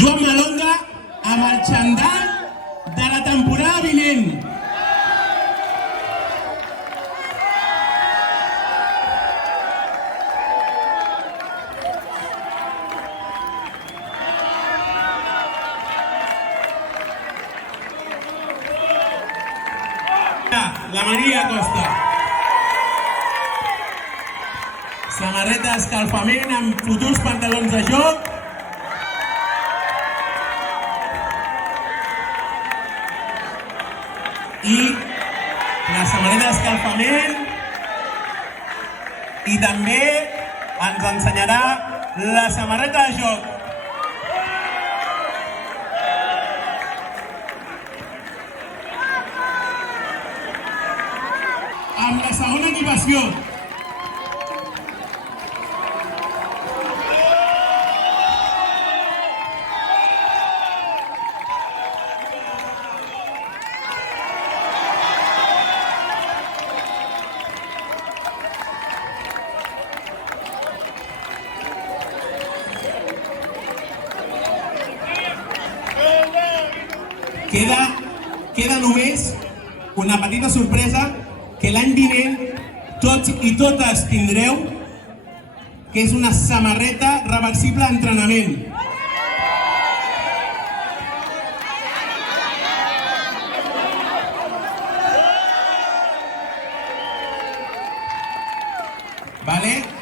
Joan Malonga amb el xandall de la temporada vinent. La Maria Costa. Samarreta d'escalfament amb futurs pantalons de joc. I la samarreta d'escalfament. I també ens ensenyarà la samarreta de joc. Amb la segona equipació. Queda només una petita sorpresa que l'any vinent tots i totes tindreu, que és una samarreta reversible d'entrenament. Vale?